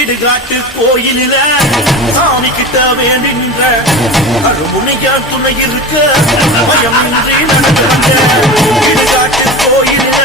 இடுகாட்டு கோயிலில சாமி கிட்ட வேண்டின்ற அருமுனையா துணை இருக்க பயமின்றி நடந்து வந்த இடுகாட்டு கோயிலில